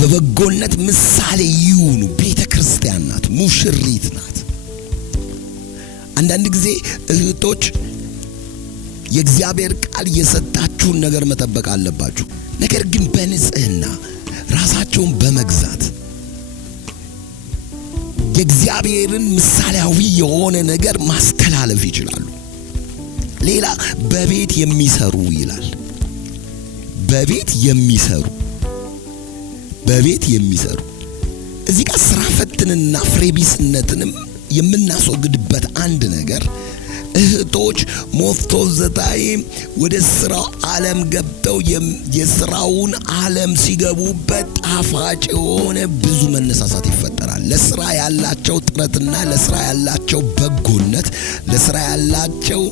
በበጎነት ምሳሌ ይሁኑ። ቤተክርስቲያን ናት፣ ሙሽሪት ናት። አንዳንድ ጊዜ እህቶች የእግዚአብሔር ቃል የሰጣችሁን ነገር መጠበቅ አለባችሁ። ነገር ግን በንጽህና ራሳቸውን በመግዛት የእግዚአብሔርን ምሳሌያዊ የሆነ ነገር ማስተላለፍ ይችላሉ። ሌላ በቤት የሚሰሩ ይላል። በቤት የሚሰሩ እዚህ ጋር ስራ ፈትንና ፍሬቢስነትንም የምናስወግድበት አንድ ነገር እህቶች ሞስት ኦፍ ዘ ታይም ወደ ስራው ዓለም ገብተው የስራውን ዓለም ሲገቡበት ጣፋጭ የሆነ ብዙ መነሳሳት ይፈጠራል። ለስራ ያላቸው ጥረትና ለስራ ያላቸው በጎነት፣ ለስራ ያላቸው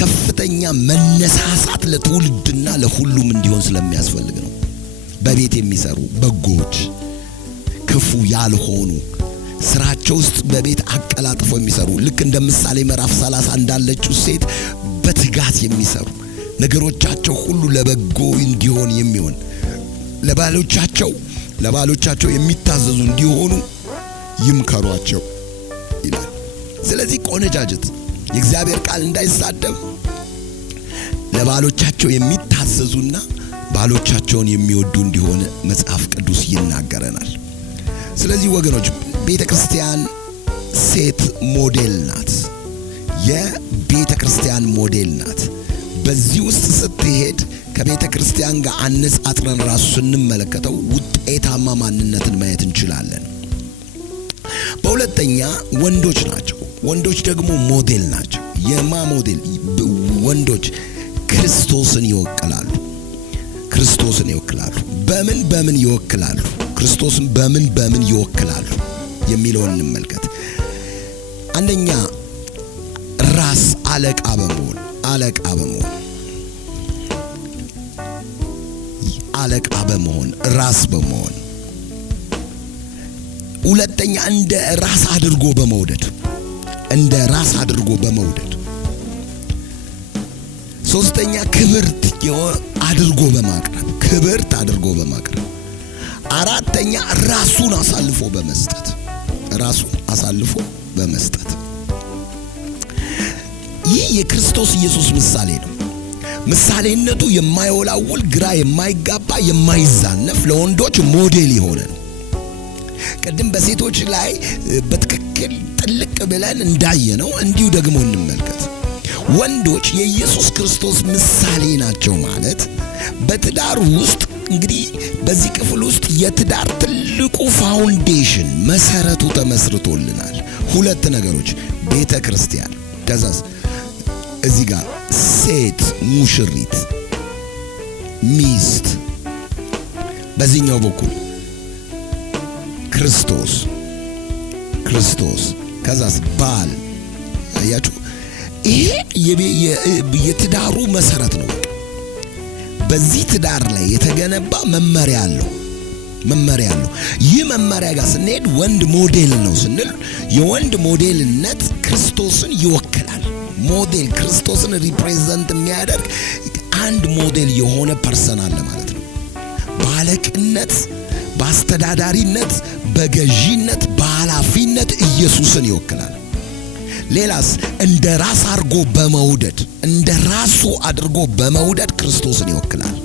ከፍተኛ መነሳሳት ለትውልድና ለሁሉም እንዲሆን ስለሚያስፈልግ ነው። በቤት የሚሰሩ በጎች፣ ክፉ ያልሆኑ ስራቸው ውስጥ በቤት አቀላጥፈው የሚሰሩ ልክ እንደ ምሳሌ ምዕራፍ 30 እንዳለችው ሴት በትጋት የሚሰሩ ነገሮቻቸው ሁሉ ለበጎ እንዲሆን የሚሆን ለባሎቻቸው የሚታዘዙ እንዲሆኑ ይምከሯቸው ይላል። ስለዚህ ቆነጃጅት የእግዚአብሔር ቃል እንዳይሳደብ ለባሎቻቸው የሚታዘዙና ባሎቻቸውን የሚወዱ እንዲሆን መጽሐፍ ቅዱስ ይናገረናል። ስለዚህ ወገኖች ቤተክርስቲያን ሴት ሞዴል ናት። የቤተክርስቲያን ሞዴል ናት። በዚህ ውስጥ ስትሄድ ከቤተክርስቲያን ጋር አነጻጽረን ራሱ ስንመለከተው ውጤታማ ማንነትን ማየት እንችላለን። በሁለተኛ ወንዶች ናቸው። ወንዶች ደግሞ ሞዴል ናቸው። የማ ሞዴል? ወንዶች ክርስቶስን ይወክላሉ። በምን ይወክላሉ? ክርስቶስን በምን ይወክላሉ የሚለውን እንመልከት። አንደኛ ራስ አለቃ በመሆን ራስ በመሆን። ሁለተኛ እንደ ራስ አድርጎ በመውደድ። ሶስተኛ ክብርት አድርጎ በማቅረብ። አራተኛ ራሱን አሳልፎ በመስጠት። ይህ የክርስቶስ ኢየሱስ ምሳሌ ነው። ምሳሌነቱ የማይወላውል፣ ግራ የማይጋባ፣ የማይዛነፍ ለወንዶች ሞዴል የሆነ ነው። ቀደም በሴቶች ላይ በትክክል ጥልቅ ብለን እንዳየነው እንዲሁ ደግሞ እንመልከት። ወንዶች የኢየሱስ ክርስቶስ ምሳሌ ናቸው ማለት በትዳር ውስጥ እንግዲህ በዚህ ክፍል ውስጥ የትዳር ትልቁ ፋውንዴሽን መሰረቱ ተመስርቶልናል። ሁለት ነገሮች፣ ቤተክርስቲያን፣ ከዛስ እዚህ ጋር ሴት ሙሽሪት ሚስት፣ በዚህኛው በኩል ክርስቶስ፣ ከዛስ ባል። አያችሁ፣ ይሄ የትዳሩ መሰረት ነው። በዚህ ትዳር ላይ የተገነባ መመሪያ አለው። ይህ መመሪያ ጋር ስንሄድ ወንድ ሞዴል ነው ስንል የወንድ ሞዴልነት ክርስቶስን ይወክላል። ሞዴል ክርስቶስን ሪፕሬዘንት የሚያደርግ አንድ ሞዴል የሆነ ፐርሰን አለ ማለት ነው። በአለቅነት፣ በአስተዳዳሪነት፣ በገዢነት፣ በኃላፊነት ኢየሱስን ይወክላል። ሌላስ እንደ ራስ አድርጎ በመውደድ ክርስቶስን ይወክላል።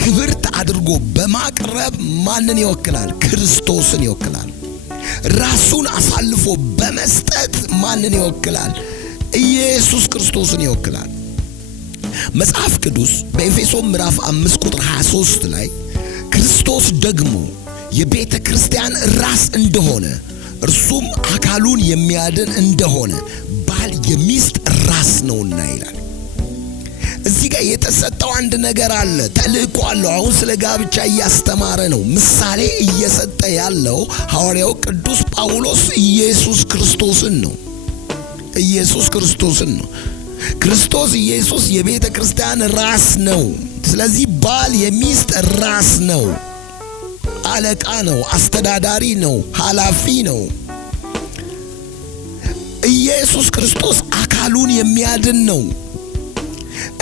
ክብርት አድርጎ በማቅረብ ማንን ይወክላል? ክርስቶስን ይወክላል። ራሱን አሳልፎ በመስጠት ማንን ይወክላል? ኢየሱስ ክርስቶስን ይወክላል። መጽሐፍ ቅዱስ በኤፌሶን ምዕራፍ 5 ቁጥር 23 ላይ ክርስቶስ ደግሞ የቤተ ክርስቲያን ራስ እንደሆነ እርሱም አካሉን የሚያድን እንደሆነ ባል የሚስት ራስ ነውና ይላል። እዚህ ጋር የተሰጠው አንድ ነገር አለ፣ ተልእኮ አለው። አሁን ስለ ጋብቻ እያስተማረ ነው። ምሳሌ እየሰጠ ያለው ሐዋርያው ቅዱስ ጳውሎስ ኢየሱስ ክርስቶስን ነው። ክርስቶስ ኢየሱስ የቤተ ክርስቲያን ራስ ነው። ስለዚህ ባል የሚስት ራስ ነው፣ አለቃ ነው፣ አስተዳዳሪ ነው፣ ኃላፊ ነው። ኢየሱስ ክርስቶስ አካሉን የሚያድን ነው።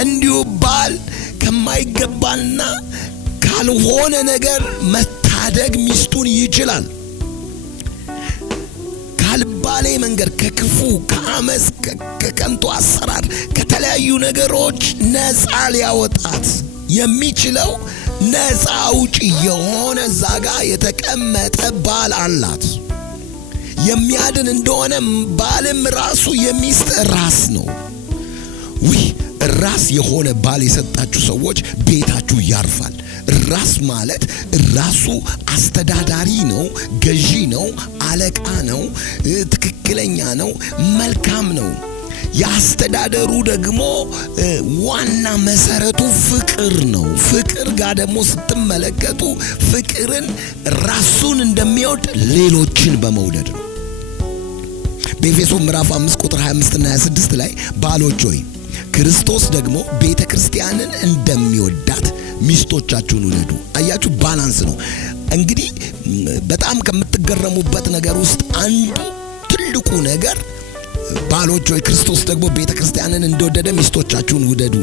እንዲሁ ባል ከማይገባና ካልሆነ ነገር መታደግ መታደግ ሚስቱን ይችላል። ካልባሌ መንገድ፣ ከክፉ፣ ከአመፅ፣ ከከንቱ አሰራር፣ ከተለያዩ ነገሮች ነፃ ሊያወጣት የሚችለው ነፃ አውጪ የሆነ ዛጋ የተቀመጠ ባል አላት። የሚያድን እንደሆነ ባልም ራሱ የሚስት ራስ ነው። ራስ የሆነ ባል የሰጣችሁ ሰዎች ቤታችሁ ያርፋል። ራስ ማለት ራሱ አስተዳዳሪ ነው፣ ገዢ ነው፣ አለቃ ነው፣ ትክክለኛ ነው፣ መልካም ነው። የአስተዳደሩ ደግሞ ዋና መሰረቱ ፍቅር ነው። ፍቅር ጋር ደግሞ ስትመለከቱ ፍቅርን ራሱን እንደሚወድ ሌሎችን በመውደድ ነው። በኤፌሶን ምዕራፍ 5 ቁጥር 25 እና 26 ላይ ባሎች ሆይ ክርስቶስ ደግሞ ቤተ ክርስቲያንን እንደሚወዳት ሚስቶቻችሁን ውደዱ። አያችሁ፣ ባላንስ ነው። እንግዲህ በጣም ከምትገረሙበት ነገር ውስጥ አንዱ ትልቁ ነገር ባሎች ሆይ ክርስቶስ ደግሞ ቤተ ክርስቲያንን እንደወደደ ሚስቶቻችሁን ውደዱ።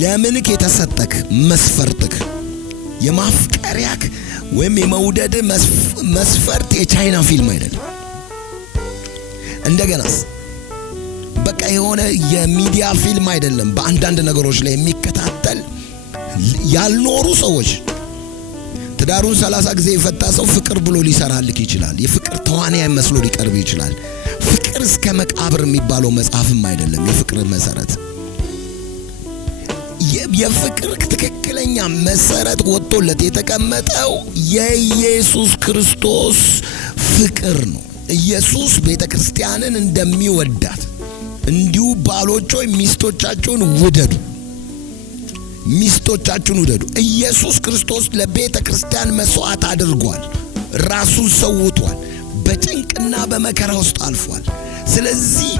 ለምንክ የተሰጠክ መስፈርትክ የማፍቀሪያክ ወይም የመውደድ መስፈርት የቻይና ፊልም አይደለም። እንደገናስ በቃ የሆነ የሚዲያ ፊልም አይደለም። በአንዳንድ ነገሮች ላይ የሚከታተል ያልኖሩ ሰዎች ትዳሩን 30 ጊዜ የፈታ ሰው ፍቅር ብሎ ሊሰራልክ ይችላል። የፍቅር ተዋናይ መስሎ ሊቀርብ ይችላል። ፍቅር እስከ መቃብር የሚባለው መጽሐፍም አይደለም የፍቅር መሰረት። የፍቅር ትክክለኛ መሰረት ወጥቶለት የተቀመጠው የኢየሱስ ክርስቶስ ፍቅር ነው። ኢየሱስ ቤተ ክርስቲያንን እንደሚወዳት እንዲሁ ባሎች ሆይ ሚስቶቻችሁን ውደዱ። ሚስቶቻችሁን ውደዱ። ኢየሱስ ክርስቶስ ለቤተ ክርስቲያን መስዋዕት አድርጓል። ራሱን ሰውቷል። በጭንቅና በመከራ ውስጥ አልፏል። ስለዚህ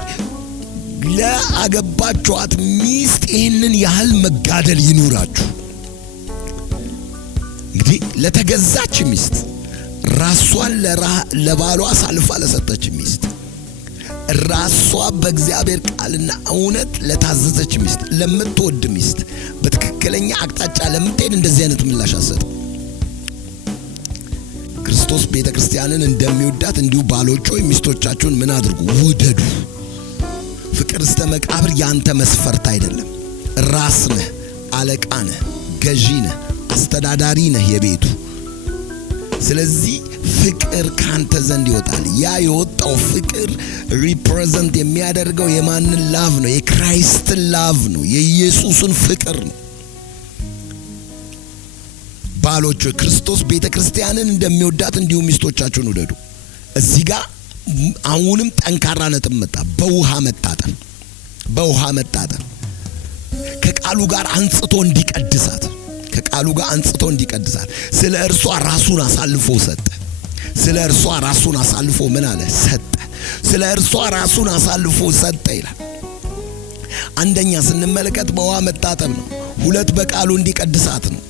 ለአገባችኋት ሚስት ይህንን ያህል መጋደል ይኑራችሁ። እንግዲህ ለተገዛች ሚስት፣ ራሷን ለባሏ አሳልፋ ለሰጠች ሚስት፣ ራሷ በእግዚአብሔር ቃልና እውነት ለታዘዘች ሚስት፣ ለምትወድ ሚስት፣ በትክክለኛ አቅጣጫ ለምትሄድ እንደዚህ አይነት ምላሽ አሰጥ። ክርስቶስ ቤተ ክርስቲያንን እንደሚወዳት እንዲሁ ባሎች ሆይ ሚስቶቻችሁን ምን አድርጉ? ውደዱ። ፍቅር እስከ መቃብር ያንተ መስፈርት አይደለም። ራስ ነህ፣ አለቃ ነህ፣ ገዢ ነህ፣ አስተዳዳሪ ነህ የቤቱ። ስለዚህ ፍቅር ካንተ ዘንድ ይወጣል። ያ የወጣው ፍቅር ሪፕሬዘንት የሚያደርገው የማንን ላቭ ነው? የክራይስትን ላቭ ነው፣ የኢየሱስን ፍቅር ነው። ባሎች ክርስቶስ ቤተ ክርስቲያንን እንደሚወዳት እንዲሁ ሚስቶቻችሁን ውደዱ። እዚህ ጋር አሁንም ጠንካራ ነጥብ መጣ። በውሃ መጣጠር ከቃሉ ጋር አንጽቶ እንዲቀድሳት ስለ እርሷ ራሱን አሳልፎ ሰጠ። ስለ እርሷ ራሱን አሳልፎ ምን አለ? ሰጠ። ስለ እርሷ ራሱን አሳልፎ ሰጠ ይላል። አንደኛ ስንመለከት በውሃ መታጠብ ነው። ሁለት በቃሉ እንዲቀድሳት ነው።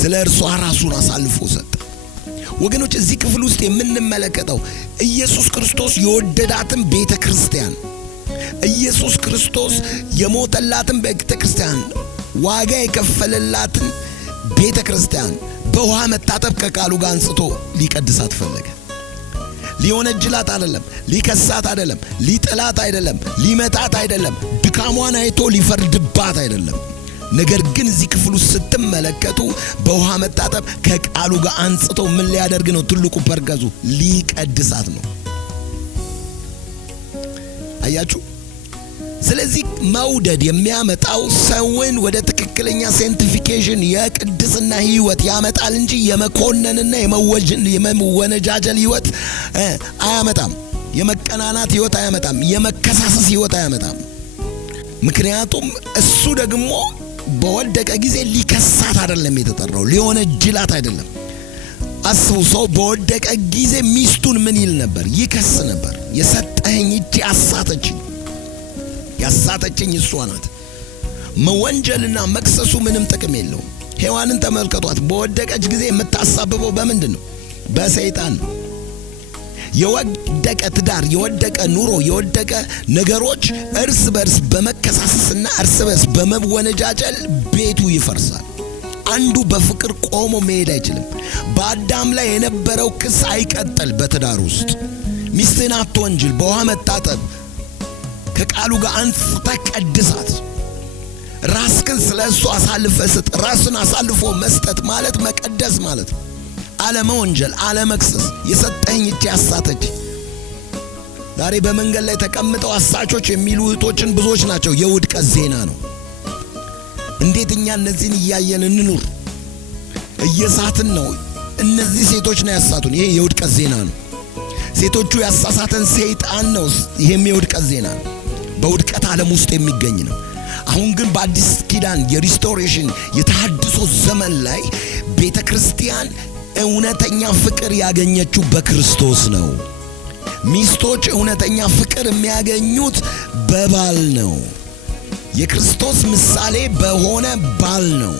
ስለ እርሷ ራሱን አሳልፎ ሰጠ። ወገኖች እዚህ ክፍል ውስጥ የምንመለከተው ኢየሱስ ክርስቶስ የወደዳትን ቤተ ክርስቲያን፣ ኢየሱስ ክርስቶስ የሞተላትን ቤተ ክርስቲያን፣ ዋጋ የከፈለላትን ቤተ ክርስቲያን በውሃ መታጠብ ከቃሉ ጋር አንጽቶ ሊቀድሳት ፈለገ። ሊወነጅላት አይደለም፣ ሊከሳት አይደለም፣ ሊጥላት አይደለም፣ ሊመታት አይደለም፣ ድካሟን አይቶ ሊፈርድባት አይደለም። ነገር ግን እዚህ ክፍል ውስጥ ስትመለከቱ በውሃ መታጠብ ከቃሉ ጋር አንጽቶ ምን ሊያደርግ ነው? ትልቁ ፐርገዙ ሊቀድሳት ነው። አያችሁ? ስለዚህ መውደድ የሚያመጣው ሰውን ወደ ትክክለኛ ሳንቲፊኬሽን የቅድስና ህይወት ያመጣል እንጂ የመኮነንና የመወነጃጀል ህይወት አያመጣም። የመቀናናት ህይወት አያመጣም። የመከሳሰስ ህይወት አያመጣም። ምክንያቱም እሱ ደግሞ በወደቀ ጊዜ ሊከሳት አይደለም የተጠራው፣ ሊወነጅላት አይደለም። አስቡ፣ ሰው በወደቀ ጊዜ ሚስቱን ምን ይል ነበር? ይከስ ነበር። የሰጠኸኝ እቺ ያሳተችኝ እሷ ናት። መወንጀልና መክሰሱ ምንም ጥቅም የለውም። ሔዋንን ተመልከቷት። በወደቀች ጊዜ የምታሳብበው በምንድን ነው? በሰይጣን ነው። የወደቀ ትዳር፣ የወደቀ ኑሮ፣ የወደቀ ነገሮች እርስ በርስ በመከሳሰስና እርስ በርስ በመወነጃጀል ቤቱ ይፈርሳል። አንዱ በፍቅር ቆሞ መሄድ አይችልም። በአዳም ላይ የነበረው ክስ አይቀጥል። በትዳር ውስጥ ሚስትን አትወንጅል፣ በውሃ መታጠብ፣ ከቃሉ ጋር አንጽተህ ቀድሳት፣ ራስህን ስለሱ አሳልፈህ ስጥ። ራስን አሳልፎ መስጠት ማለት መቀደስ ማለት ነው። አለመወንጀል፣ አለመክሰስ። የሰጠኝ እቺ ያሳተች ዛሬ በመንገድ ላይ ተቀምጠው አሳቾች የሚሉ እህቶችን ብዙዎች ናቸው። የውድቀት ዜና ነው። እንዴት እኛ እነዚህን እያየን እንኑር? እየሳትን ነው። እነዚህ ሴቶች ነው ያሳቱን። ይሄ የውድቀት ዜና ነው። ሴቶቹ ያሳሳተን ሰይጣን ነው። ይሄም የውድቀት ዜና ነው። በውድቀት ዓለም ውስጥ የሚገኝ ነው። አሁን ግን በአዲስ ኪዳን የሪስቶሬሽን የተሐድሶ ዘመን ላይ ቤተክርስቲያን እውነተኛ ፍቅር ያገኘችው በክርስቶስ ነው። ሚስቶች እውነተኛ ፍቅር የሚያገኙት በባል ነው። የክርስቶስ ምሳሌ በሆነ ባል ነው።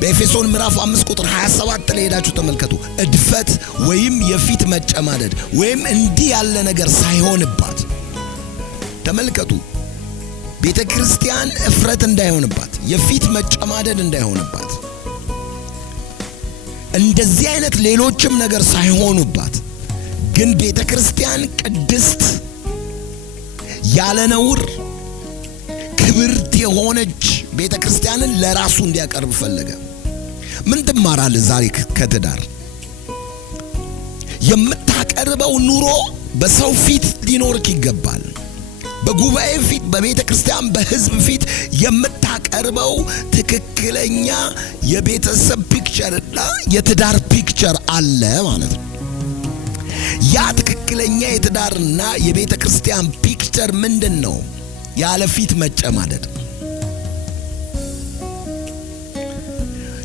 በኤፌሶን ምዕራፍ 5 ቁጥር 27 ላይ ሄዳችሁ ተመልከቱ። እድፈት ወይም የፊት መጨማደድ ወይም እንዲህ ያለ ነገር ሳይሆንባት ተመልከቱ። ቤተክርስቲያን እፍረት እንዳይሆንባት፣ የፊት መጨማደድ እንዳይሆንባት፣ እንደዚህ አይነት ሌሎችም ነገር ሳይሆኑባት ግን ቤተክርስቲያን ቅድስት ያለ ነውር ክብርት የሆነች ቤተክርስቲያንን ለራሱ እንዲያቀርብ ፈለገ። ምን ትማራለህ ዛሬ ከትዳር? የምታቀርበው ኑሮ በሰው ፊት ሊኖርክ ይገባል። በጉባኤ ፊት፣ በቤተ ክርስቲያን፣ በህዝብ ፊት የምታቀርበው ትክክለኛ የቤተሰብ ፒክቸርና የትዳር ፒክቸር አለ ማለት ነው። ያ ትክክለኛ የትዳርና የቤተ ክርስቲያን ፒክቸር ምንድነው? ያለ ፊት መጨማደድ፣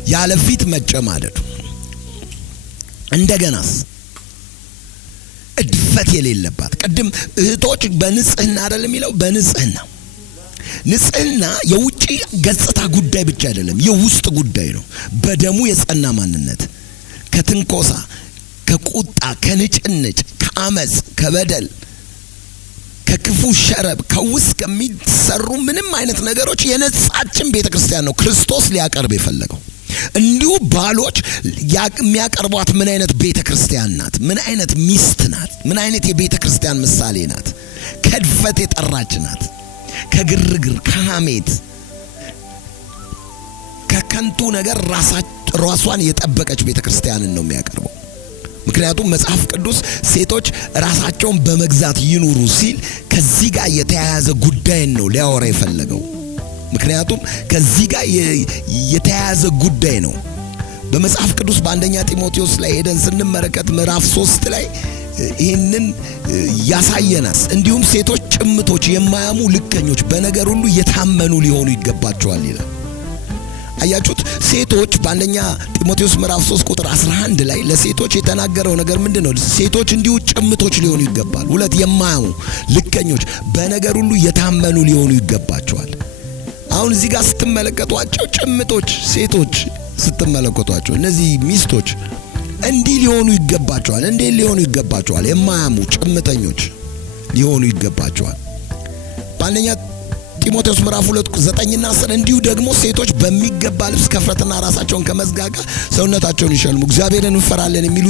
ያለ ፊት መጨማደድ። እንደገናስ እድፈት የሌለባት። ቅድም እህቶች በንጽህና አይደል የሚለው? በንጽህና። ንጽህና የውጪ ገጽታ ጉዳይ ብቻ አይደለም፣ የውስጥ ጉዳይ ነው። በደሙ የጸና ማንነት፣ ከትንኮሳ፣ ከቁጣ፣ ከንጭንጭ፣ ከአመጽ፣ ከበደል፣ ከክፉ ሸረብ፣ ከውስጥ ከሚሰሩ ምንም አይነት ነገሮች የነጻችን ቤተክርስቲያን ነው ክርስቶስ ሊያቀርብ የፈለገው። እንዲሁ ባሎች የሚያቀርቧት ምን አይነት ቤተክርስቲያን ናት? ምን አይነት ሚስት ናት? ምን አይነት የቤተክርስቲያን ምሳሌ ናት? ከድፈት የጠራች ናት። ከግርግር፣ ከሐሜት፣ ከከንቱ ነገር ራሷን የጠበቀች ቤተክርስቲያንን ነው የሚያቀርበው። ምክንያቱም መጽሐፍ ቅዱስ ሴቶች ራሳቸውን በመግዛት ይኑሩ ሲል ከዚህ ጋር የተያያዘ ጉዳይን ነው ሊያወራ የፈለገው። ምክንያቱም ከዚህ ጋር የተያያዘ ጉዳይ ነው። በመጽሐፍ ቅዱስ በአንደኛ ጢሞቴዎስ ላይ ሄደን ስንመለከት ምዕራፍ 3 ላይ ይህንን ያሳየናል። እንዲሁም ሴቶች ጭምቶች፣ የማያሙ ልከኞች፣ በነገር ሁሉ የታመኑ ሊሆኑ ይገባቸዋል ይላል። አያችሁት? ሴቶች በአንደኛ ጢሞቴዎስ ምዕራፍ 3 ቁጥር 11 ላይ ለሴቶች የተናገረው ነገር ምንድነው? ሴቶች እንዲሁ ጭምቶች ሊሆኑ ይገባል። 2 የማያሙ ልከኞች፣ በነገር ሁሉ የታመኑ ሊሆኑ ይገባቸዋል። አሁን እዚህ ጋር ስትመለከቷቸው ጭምቶች ሴቶች ስትመለከቷቸው እነዚህ ሚስቶች እንዲህ ሊሆኑ ይገባቸዋል። እንዴት ሊሆኑ ይገባቸዋል? የማያሙ ጭምተኞች ሊሆኑ ይገባቸዋል። በአንደኛ ጢሞቴዎስ ምዕራፍ 2 9 እና 10 እንዲሁ ደግሞ ሴቶች በሚገባ ልብስ ከፍረትና ራሳቸውን ከመዝጋጋ ሰውነታቸውን ይሸልሙ፣ እግዚአብሔርን እንፈራለን የሚሉ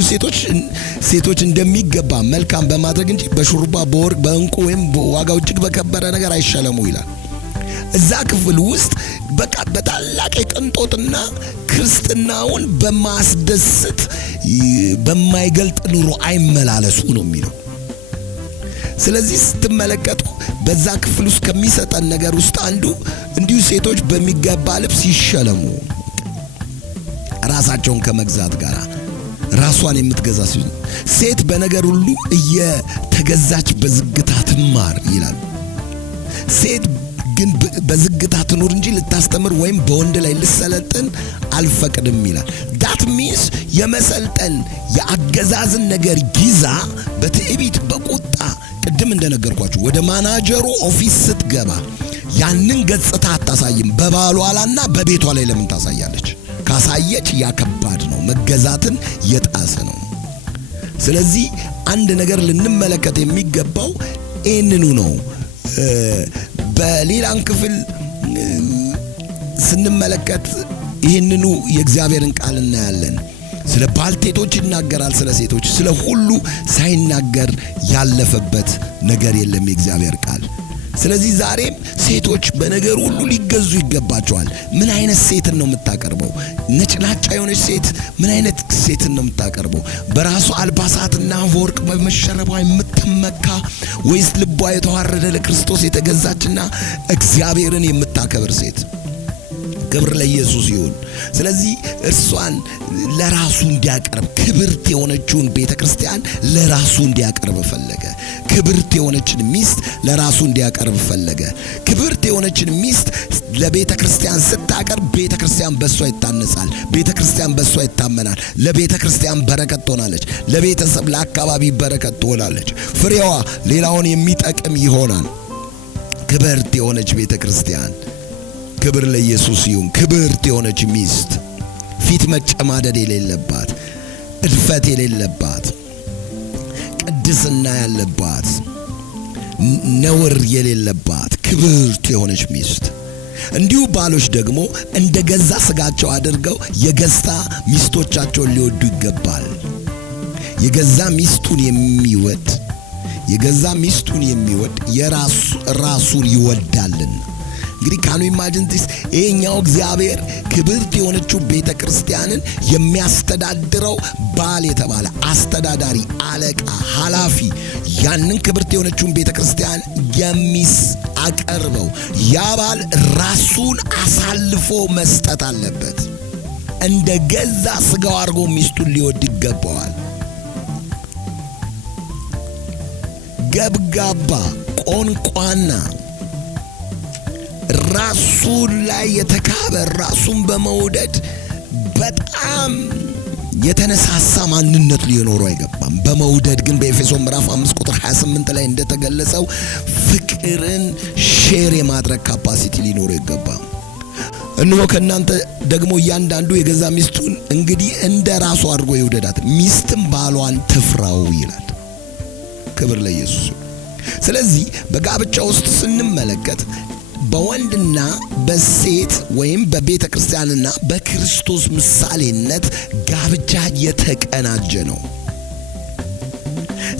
ሴቶች እንደሚገባ መልካም በማድረግ እንጂ በሹሩባ፣ በወርቅ፣ በእንቁ ወይም ዋጋው እጅግ በከበረ ነገር አይሸለሙ ይላል። እዛ ክፍል ውስጥ በቃ በታላቅ የቅንጦትና ክርስትናውን በማስደስት በማይገልጥ ኑሮ አይመላለሱ ነው የሚለው። ስለዚህ ስትመለከቱ በዛ ክፍል ውስጥ ከሚሰጠን ነገር ውስጥ አንዱ እንዲሁ ሴቶች በሚገባ ልብስ ይሸለሙ፣ ራሳቸውን ከመግዛት ጋር ራሷን የምትገዛ ሲሆን ሴት በነገር ሁሉ እየተገዛች በዝግታ ትማር ይላል። ሴት ግን በዝግታ ትኑር እንጂ ልታስተምር ወይም በወንድ ላይ ልሰለጥን አልፈቅድም ይላል። ዳት ሚንስ የመሰልጠን የአገዛዝን ነገር ይዛ በትዕቢት በቁጣ ቅድም እንደነገርኳችሁ ወደ ማናጀሩ ኦፊስ ስትገባ ያንን ገጽታ አታሳይም። በባሏላና በቤቷ ላይ ለምን ታሳያለች? ካሳየች ያከባድ ነው፣ መገዛትን የጣሰ ነው። ስለዚህ አንድ ነገር ልንመለከት የሚገባው ይህንኑ ነው። በሌላም ክፍል ስንመለከት ይህንኑ የእግዚአብሔርን ቃል እናያለን። ስለ ባልቴቶች ይናገራል፣ ስለ ሴቶች፣ ስለ ሁሉ ሳይናገር ያለፈበት ነገር የለም የእግዚአብሔር ቃል። ስለዚህ ዛሬም ሴቶች በነገር ሁሉ ሊገዙ ይገባቸዋል። ምን አይነት ሴትን ነው የምታቀርበው? ነጭላጫ የሆነች ሴት ምን አይነት ሴትን ነው የምታቀርበው? በራሷ አልባሳትና ወርቅ በመሸረቧ የምትመካ ወይስ ልቧ የተዋረደ ለክርስቶስ የተገዛችና እግዚአብሔርን የምታከብር ሴት? ክብር ለኢየሱስ ይሁን። ስለዚህ እርሷን ለራሱ እንዲያቀርብ ክብርት የሆነችውን ቤተክርስቲያን ለራሱ እንዲያቀርብ ፈለገ። ክብርት የሆነችን ሚስት ለራሱ እንዲያቀርብ ፈለገ። ክብርት የሆነችን ሚስት ለቤተክርስቲያን ስታቀርብ ቤተክርስቲያን በሷ ይታነጻል፣ ቤተክርስቲያን በሷ ይታመናል፣ ለቤተክርስቲያን በረከት ትሆናለች፣ ለቤተሰብ ለአካባቢ በረከት ትሆናለች። ፍሬዋ ሌላውን የሚጠቅም ይሆናል። ክብርት የሆነች ቤተክርስቲያን፣ ክብር ለኢየሱስ ይሁን። ክብርት የሆነች ሚስት፣ ፊት መጨማደድ የሌለባት፣ እድፈት የሌለባት፣ ቅድስና ያለባት፣ ነውር የሌለባት ክብርት የሆነች ሚስት። እንዲሁ ባሎች ደግሞ እንደ ገዛ ስጋቸው አድርገው የገዛ ሚስቶቻቸውን ሊወዱ ይገባል። የገዛ ሚስቱን የሚወድ ራሱን ይወዳልና። እንግዲህ ካኑ ኢማጂን ዲስ ይሄኛው እግዚአብሔር ክብርት የሆነችው ቤተክርስቲያንን የሚያስተዳድረው ባል የተባለ አስተዳዳሪ፣ አለቃ፣ ኃላፊ ያንን ክብርት የሆነችውን ቤተክርስቲያን የሚያቀርበው ያ ባል ራሱን አሳልፎ መስጠት አለበት። እንደ ገዛ ስጋው አድርጎ ሚስቱን ሊወድ ይገባዋል። ገብጋባ፣ ቆንቋና፣ ራሱን ላይ የተካበ ራሱን በመውደድ በጣም የተነሳሳ ማንነት ሊኖረው አይገባም። በመውደድ ግን በኤፌሶን ምዕራፍ 5 ቁጥር 28 ላይ እንደተገለጸው ፍቅርን ሼር የማድረግ ካፓሲቲ ሊኖረው ይገባል። እነሆ ከእናንተ ደግሞ እያንዳንዱ የገዛ ሚስቱን እንግዲህ እንደ ራሱ አድርጎ ይውደዳት፣ ሚስትም ባሏን ትፍራው ይላል። ክብር ለኢየሱስ። ስለዚህ በጋብቻ ውስጥ ስንመለከት በወንድና በሴት ወይም በቤተ ክርስቲያንና በክርስቶስ ምሳሌነት ጋብቻ የተቀናጀ ነው።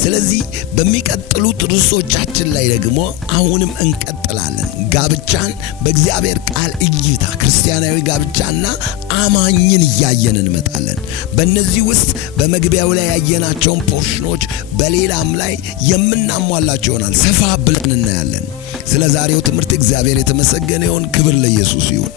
ስለዚህ በሚቀጥሉት ርዕሶቻችን ላይ ደግሞ አሁንም እንቀጥላለን። ጋብቻን በእግዚአብሔር ቃል እይታ ክርስቲያናዊ ጋብቻና አማኝን እያየን እንመጣለን። በእነዚህ ውስጥ በመግቢያው ላይ ያየናቸውን ፖርሽኖች በሌላም ላይ የምናሟላቸው ይሆናል። ሰፋ ብለን እናያለን። ስለ ዛሬው ትምህርት እግዚአብሔር የተመሰገነ ይሁን። ክብር ለኢየሱስ ይሁን።